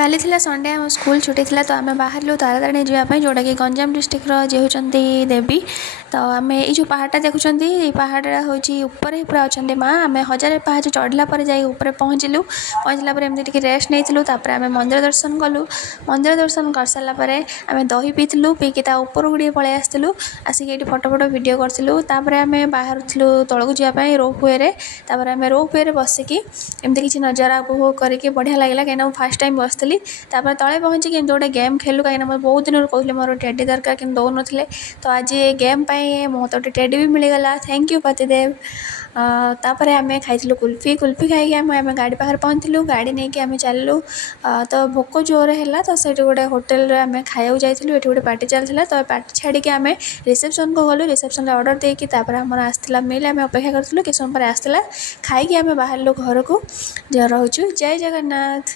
କାଲି ଥିଲା ସଣ୍ଡେ ଆମ ସ୍କୁଲ ଛୁଟି ଥିଲା ତ ଆମେ ବାହାରିଲୁ ତାରାତାରିଣୀ ଯିବା ପାଇଁ ଯେଉଁଟାକି ଗଞ୍ଜାମ ଡିଷ୍ଟ୍ରିକ୍ଟର ଯିଏ ହେଉଛନ୍ତି ଦେବୀ। ତ ଆମେ ଏଇ ଯେଉଁ ପାହାଡ଼ଟା ଦେଖୁଛନ୍ତି ଏଇ ପାହାଡ଼ଟା ହେଉଛି ଉପରେ ପୁରା ଅଛନ୍ତି ମା। ଆମେ 1000 ପାହାଚ ଚଢ଼ିଲା ପରେ ଯାଇ ଉପରେ ପହଞ୍ଚିଲୁ। ପହଞ୍ଚିଲା ପରେ ଏମିତି ଟିକେ ରେଷ୍ଟ ନେଇଥିଲୁ। ତାପରେ ଆମେ ମନ୍ଦିର ଦର୍ଶନ କଲୁ। ମନ୍ଦିର ଦର୍ଶନ କରିସାରିଲା ପରେ ଆମେ ଦହି ପିଇଥିଲୁ। ପିଇକି ତା ଉପରକୁ ଟିକେ ପଳେଇ ଆସିଥିଲୁ। ଆସିକି ଏଇଠି ଫଟୋ ଭିଡ଼ିଓ କରିଥିଲୁ। ତାପରେ ଆମେ ବାହାରୁଥିଲୁ ତଳକୁ ଯିବା ପାଇଁ ରୋପୱେରେ। ତାପରେ ଆମେ ରୋପୱେରେ ବସିକି ଏମିତି କିଛି ନଜାରା ଉପଭୋଗ କରିକି ବଢ଼ିଆ ଲାଗିଲା କାହିଁକିନା ମୁଁ ଫାଷ୍ଟ ଟାଇମ୍ ବସିଥିଲି। ତାପରେ ତଳେ ପହଞ୍ଚିକି ଏମିତି ଗୋଟେ ଗେମ୍ ଖେଳିଲୁ କାହିଁକିନା ମୋତେ ବହୁତ ଦିନରୁ କହୁଥିଲେ ମୋର ଟେଡ଼ି ଦରକାର କିନ୍ତୁ ଦେଉନଥିଲେ। ତ ଆଜି ଏ ଗେମ୍ ପାଇଁ ମୋତେ ଗୋଟେ ଟେଡ଼ି ବି ମିଳିଗଲା। ଥ୍ୟାଙ୍କ ୟୁ ପତିଦେବ। ତାପରେ ଆମେ ଖାଇଥିଲୁ କୁଲ୍ଫି ଖାଇକି ଆମେ ଗାଡ଼ି ପାଖରେ ପହଞ୍ଚିଲୁ। ଗାଡ଼ି ନେଇକି ଆମେ ଚାଲିଲୁ। ତ ଭୋକ ଜୋରରେ ହେଲା ତ ସେଇଠି ଗୋଟେ ହୋଟେଲରେ ଆମେ ଖାଇବାକୁ ଯାଇଥିଲୁ। ଏଠି ଗୋଟେ ପାର୍ଟି ଚାଲିଥିଲା ତ ପାର୍ଟି ଛାଡ଼ିକି ଆମେ ରିସେପସନ୍କୁ ଗଲୁ। ରିସେପସନ୍ରେ ଅର୍ଡ଼ର ଦେଇକି ତାପରେ ଆମର ଆସିଥିଲା ମିଲ୍। ଆମେ ଅପେକ୍ଷା କରିଥିଲୁ କିଛି ସମୟ ପରେ ଆସିଥିଲା। ଖାଇକି ଆମେ ବାହାରିଲୁ ଘରକୁ। ରହୁଛୁ। ଜୟ ଜଗନ୍ନାଥ।